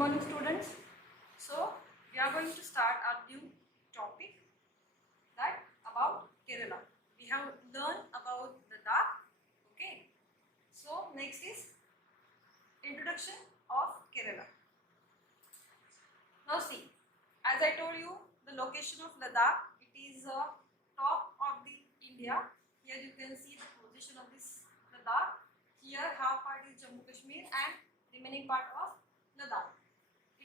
morning, students. So we are going to start our new topic that about Kerala. We have learned about Ladakh. Okay. So next is introduction of Kerala. Now see, as I told you, the location of Ladakh, it is top of the India. Here you can see the position of this Ladakh. Here half part is Jammu Kashmir and remaining part of Ladakh.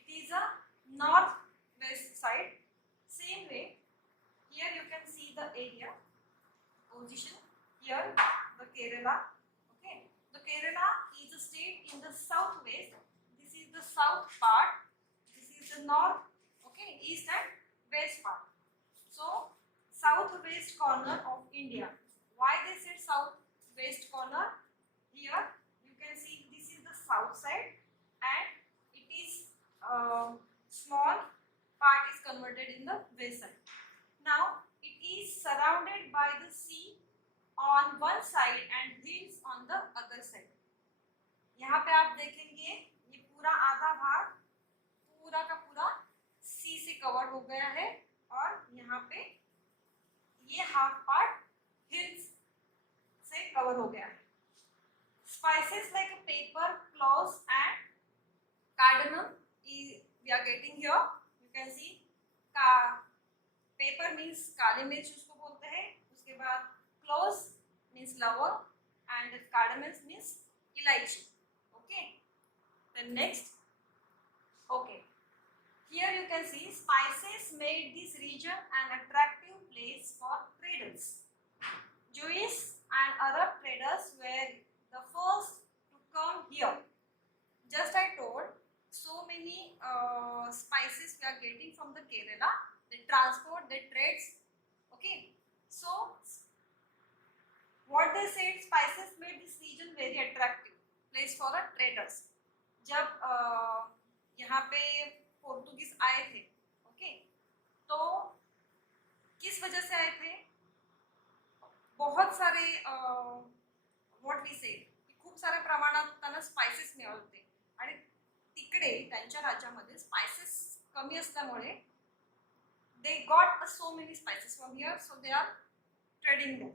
It is a north-west side. Same way, here you can see the area position. Here the Kerala. Okay, the Kerala is a state in the southwest. This is the south part. This is the north. Okay, east and west part. So southwest corner of India. Why they said southwest corner? Here you can see this is the south side and it is small part is converted in the west side. Now it is surrounded by the sea on one side and hills on the other side. यहाँ पे आप देखेंगे ये पूरा आधा भाग पूरा का पूरा सी से कवर हो गया है और यहाँ पे ये हाफ पार्ट हिल्स से कवर हो गया है. Spices like a pepper, cloves and cardamom we are getting here. You can see pepper means काली मिर्च उसको बोलते हैं. उसके बाद cloves means लवंग and cardamom means इलायची. Okay. Then next. Okay. Here you can see spices made this region an attractive place for traders. Jewish and Arab traders were the first to come here. Just I told, so many spices we are getting from the Kerala. They transport, they trades. Okay, so what they said, spices made this region very attractive place for the traders. जब यहाँ पे पोर्तुगीज आए थे, okay, तो किस वजह से आए थे? बहुत सारे व्हॉट वी से खूप साऱ्या प्रमाणात त्यांना स्पाइसेस मिळत होते आणि तिकडे त्यांच्या राज्यामध्ये स्पाइसेस कमी असल्यामुळे they got so many spices from here, so they are trading them.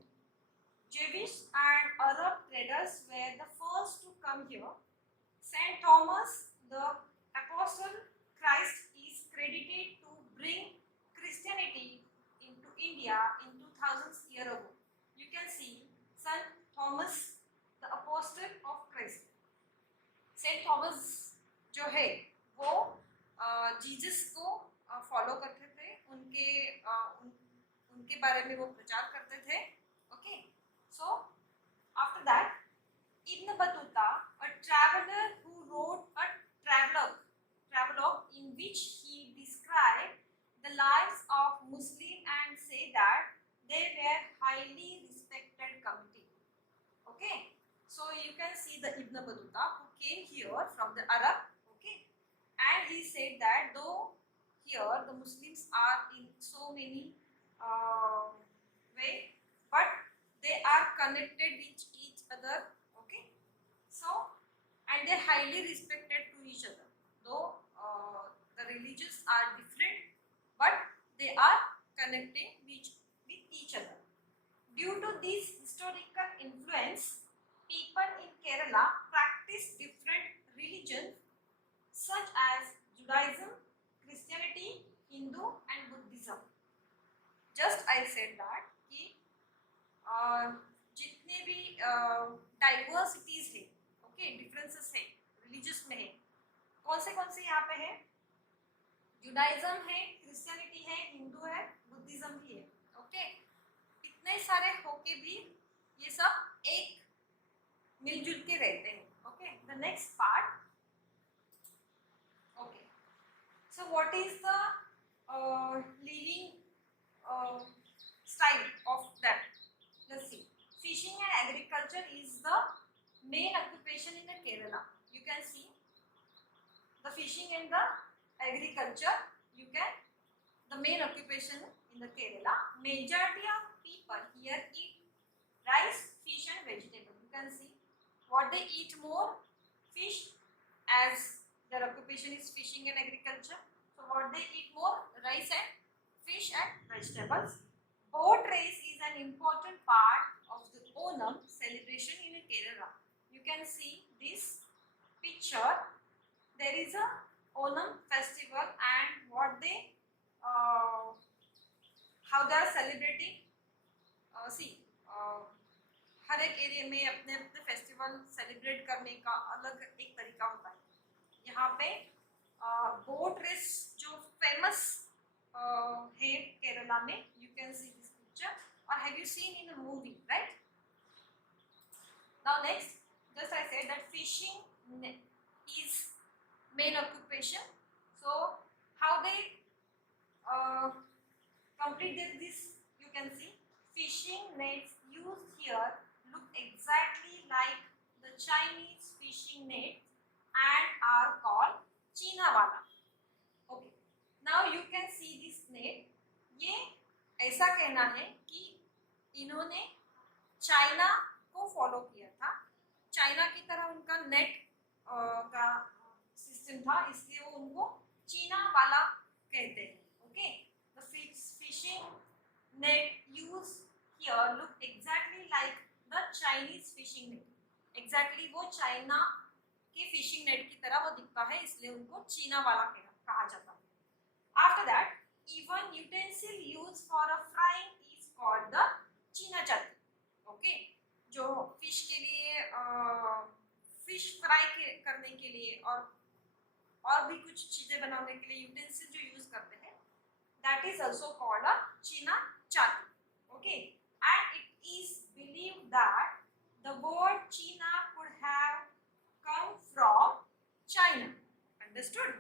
Jewish and Arab traders were the first to come here. Saint Thomas, the apostle Christ, is credited to bring Christianity into India in 2000 years ago. You can see Saint Thomas, the apostle of Christ. Saint Thomas जो है वो Jesus को follow करते थे, उनके बारे में वो प्रचार करते थे. Okay, so after that Ibn Battuta, a traveler who wrote a travelogue in which he described the lives of Muslims and say that they were highly respected community. Okay, so you can see the Ibn Battuta who came here from the Arab. Okay, and he said that though here the Muslims are in so many way, but they are connected with each other. Okay, so and they highly respected to each other, though the religions are different, but they are connecting with each other. Due to this historical influence, people in Kerala practice different religions such as Judaism, Christianity, Hindu and Buddhism. Just I said that कि जितने भी diversities है, okay, differences है religious में है, कौन से यहाँ पे है? जुडाइज्म है, क्रिश्चियनिटी है, हिंदू है, बुद्धिज्म भी है. ओके, इतने सारे होके भी ये सब एक मिलजुल के रहते हैं. Okay, the next part. Okay, so what is the living style of that? Let's see. Fishing and agriculture is the main occupation in the Kerala. You can see the fishing and the agriculture. The main occupation in the Kerala. Majority of people here eat rice, fish and vegetable. You can see what they eat more: fish, as Their occupation is fishing and agriculture. So what they eat more? Rice and fish and vegetables. Boat race is an important part of the Onam celebration in Kerala. You can see this picture. There is a Onam festival and what they how they are celebrating. See, हर एक area में अपने अपने festival celebrate करने का अलग एक तरीका होता है. यहाँ पे बोट रेस जो फेमस है केरला में, you can see this picture और have you seen in a movie, right? Now next, just I said that fishing is main occupation. So how they complete this, you can see fishing nets used here look exactly like the Chinese fishing nets and are called China wala. Okay, now you can see this net. ये ऐसा कहना है कि इन्होंने China को follow किया था, China की तरह उनका नेट का सिस्टम था, इसलिए वो उनको चीना वाला कहते हैं. Okay, fishing net used here look exactly like the Chinese fishing net. Exactly वो चाइना के फिशिंग नेट की तरह वो दिखता है, इसलिए उनको चीना वाला कहा जाता है. After that, even utensil used for a frying is called the चीना चटनी. ओके, जो फिश के लिए फिश फ्राई करने के लिए और भी कुछ चीजें बनाने के लिए यूटेंसिल जो यूज करते हैं, that is also called a china chati. Okay, and it is believed that the word China could have come from China. Understood?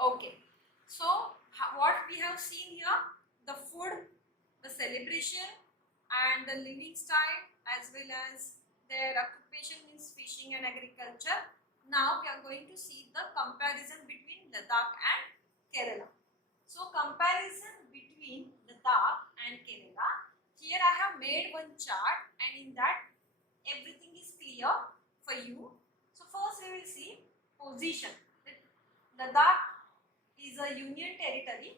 Okay, so what we have seen here, the food, the celebration and the living style as well as their occupation means fishing and agriculture. Now we are going to see the comparison between Ladakh and Kerala. So comparison between Ladakh and Kerala. Here I have made one chart and in that everything is clear for you. So first we will see position. Ladakh is a union territory,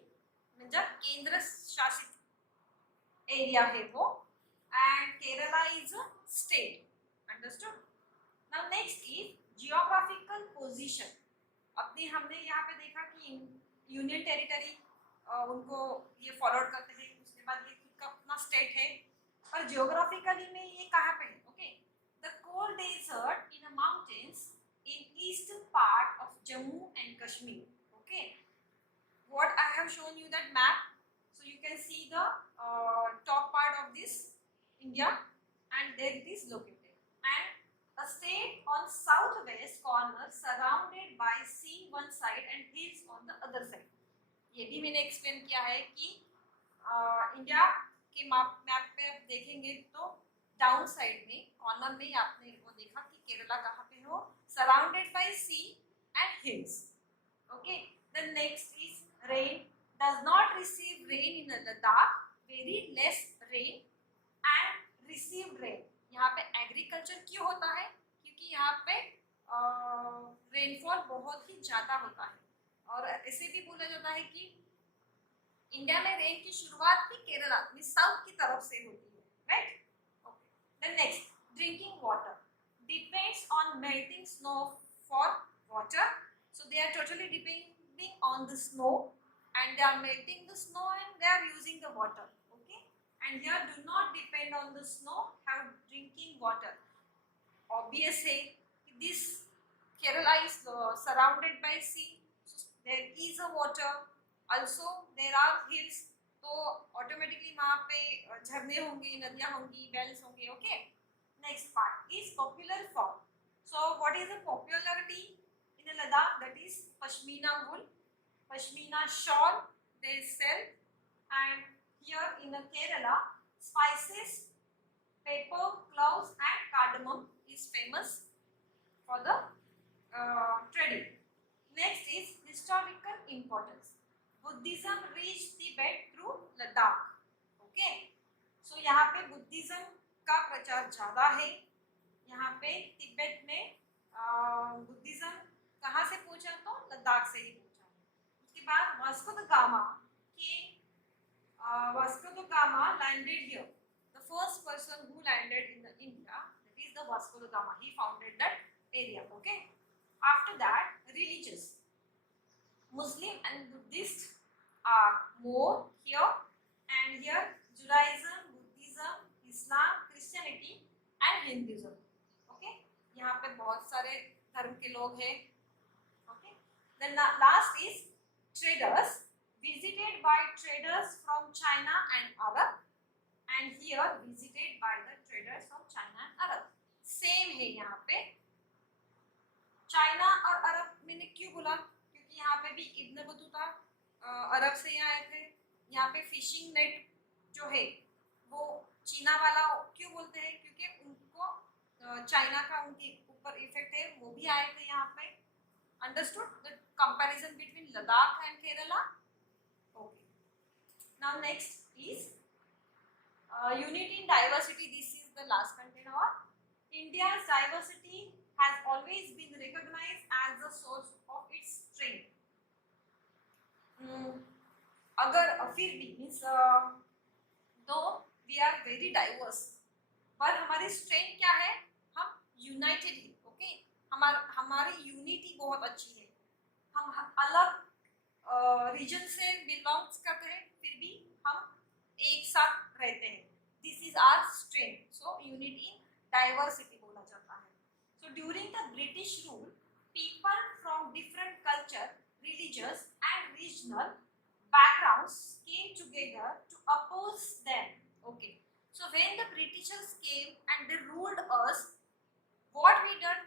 म्हणजे केंद्र शासित area है वो, and Kerala is a state. Understood? Now next is geographical position. अपने हमने यहाँ पे देखा कि यूनियन टेरिटरी उनको ये फॉरवर्ड करते हैं, उसके बाद ये खुद का अपना स्टेट है, और जियोग्राफिकली में ये कहाँ पे है? Okay, the cold desert in mountains in eastern part of Jammu and Kashmir. Okay, what I have shown you that map, so you can see the top part of this India and there it is located, and a state on southwest corner surrounded by sea one side and hills on the other side. ये भी मैंने explain किया है कि India के map पे आप देखेंगे तो डाउन साइड में कॉर्नर में आपने वो देखा कि केरला कहाँ पे हो, surrounded by sea and hills. Okay, the next is rain. Does not receive rain in Ladakh, very less rain and received rain. यहाँ पे एग्रीकल्चर क्यों होता है? क्योंकि यहाँ पे रेनफॉल बहुत ही ज़्यादा होता है, और ऐसे भी बोला जाता है कि इंडिया में रेन की शुरुआत भी केरला में साउथ की तरफ से होती है, right? Okay, then next, drinking water depends on melting snow for water. So they are totally depending on the snow and they are melting the snow and they are using the water. Okay, and here do not depend on the snow, have drinking water. Obvious है कि this Kerala is surrounded by sea, so there is a water, also there are hills, तो automatically वहाँ पे झरने होंगे, नदियाँ होंगी, wells होंगे. Okay, next part is popular form. So what is the popularity in Ladakh? That is pashmina wool, pashmina shawl they sell, and here in Kerala spices, pepper, cloves and cardamom is famous for the trading. Next is historical importance. Buddhism reached Tibet through Ladakh. Okay, so यहाँ पे Buddhism का प्रचार ज़्यादा है. यहाँ पे तिब्बत में Buddhism कहाँ से पहुंचा? तो लद्दाख से ही पहुंचा। उसके बाद वास्को द गामा के Vasco da Gama landed here. The first person who landed in the India, that is the Vasco da Gama. He founded that area. Okay. After that, religious, Muslim and Buddhist are more here, and here Judaism, Buddhism, Islam, Christianity and Hinduism. Okay. यहाँ पे बहुत सारे धर्म के लोग हैं. Okay. Then last is traders. Visited by traders from China and Arab, and here visited by the traders from China and Arab. Same है यहाँ पे. चाइना और अरब मैंने क्यों बोला? क्योंकि यहाँ पे भी इब्न बतूता अरब से यहाँ आए थे. यहाँ पे फिशिंग नेट जो है वो चीना वाला क्यों बोलते हैं? क्योंकि उनको चाइना का उनके ऊपर इफेक्ट है, वो भी आए थे यहाँ पे. Understood the comparison between Ladakh and Kerala? Okay. Now next is unity in diversity. This is the last content of India's diversity has always been recognized as the source of its strength. अगर फिर भी means though we are very diverse, पर हमारी strength क्या है? हम united हैं. Okay? हमारी यूनिटी बहुत अच्छी है. हम अलग रीजन से बिलोंग्स करते हैं, फिर भी हम एक साथ रहते हैं. This is our strength. So unity in diversity बोला जाता है. So during the British rule, people from different culture, religious and regional backgrounds came together to oppose them. Okay. So when the Britishers came and they ruled us, what we done?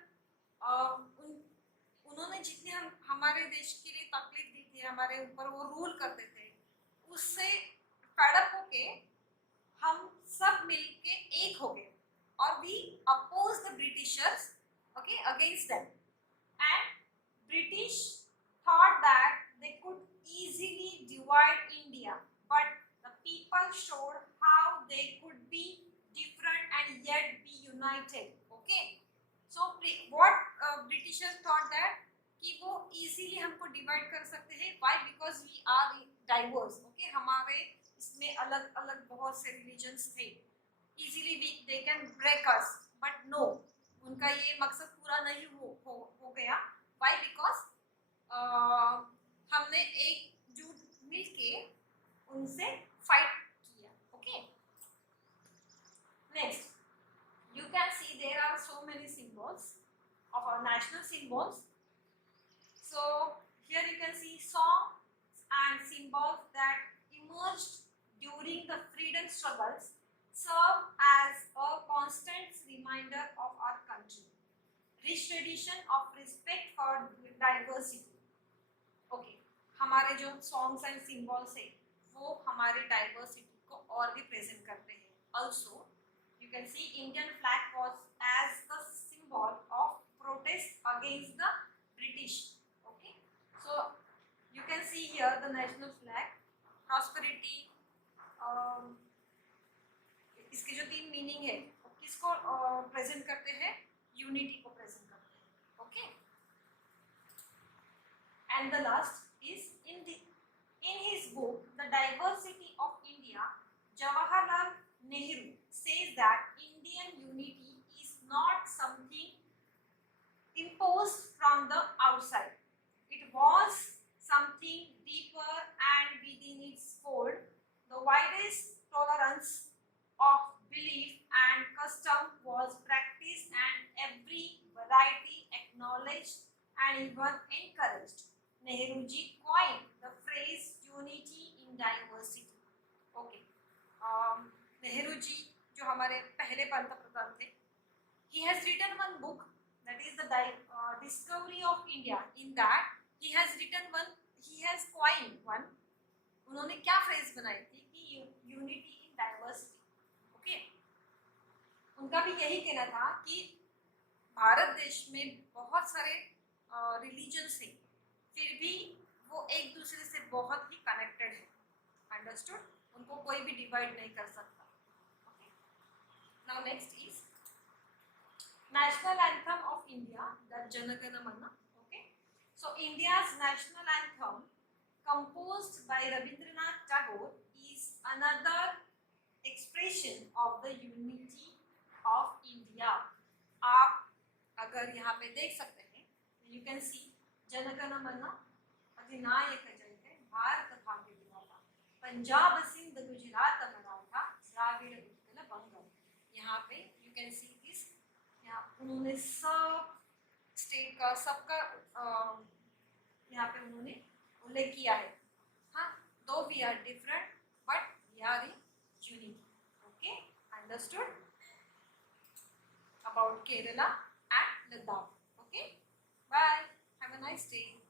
उन्होंने जितने हमारे देश के लिए तकलीफ दी थी, हमारे ऊपर वो रूल करते थे, उससे फेडअप होके हम सब मिलके एक हो गए और we oppose the Britishers. Okay, against them. And British thought that they could easily divide India, but the people showed how they could be different and yet be united. Okay. So what Britishers thought that कि वो easily हमको divide कर सकते हैं. Why? Because we are diverse. Okay, हमारे इसमें अलग अलग बहुत से religions थे. Easily they can break us. But no, उनका ये मकसद पूरा नहीं हो गया. Why? Because हमने एकजुट मिलके उनसे fight किया. Okay. Next. You can see there are so many symbols of our national symbols. So here you can see songs and symbols that emerged during the freedom struggles serve as a constant reminder of our country, rich tradition of respect for diversity. Okay, हमारे जो songs and symbols है वो हमारे diversity को और भी present करते हैं. Also you can see Indian flag was as the symbol of protest against the British. Okay, so you can see here the national flag, prosperity. इसके जो तीन मीनिंग है वो किसको प्रेजेंट करते हैं? यूनिटी को प्रेजेंट करते हैं. Okay. And the last is in his book The Diversity of India, Jawaharlal Nehru says that Indian unity is not something imposed from the outside. It was something deeper and within its fold. The widest tolerance of belief and custom was practiced and every variety acknowledged and even encouraged. Nehru ji coined the phrase unity in diversity. Okay. Nehru ji जो हमारे पहले पंतप्रधान थे, he has written one book that is the Discovery of India. In that he has coined one. उन्होंने क्या phrase बनाई थी कि unity in diversity. Okay. उनका भी यही कहना था कि भारत देश में बहुत सारे रिलीजन्स हैं, फिर भी वो एक दूसरे से बहुत ही कनेक्टेड है. अंडरस्टूड? उनको कोई भी डिवाइड नहीं कर सकता. Okay. Now next is national anthem of India, that Jana Gana Mana. Okay, so India's national anthem, composed by Rabindranath Tagore, is another expression of the unity of India. आप अगर यहाँ पे देख सकते हैं, you can see Jana Gana मन अधिनायक जय है भारत भाग्य विधाता, पंजाब सिंध गुजरात मराठा द्राविड़ उत्कल बंग. यहाँ पे you can see this, यहाँ उन्होंने सब स्टेट का सबका यहाँ पे उन्होंने उल्लेख किया है. हाँ, though we are different but we are in unity. Okay, understood about Kerala and Ladakh. Okay, bye, have a nice day.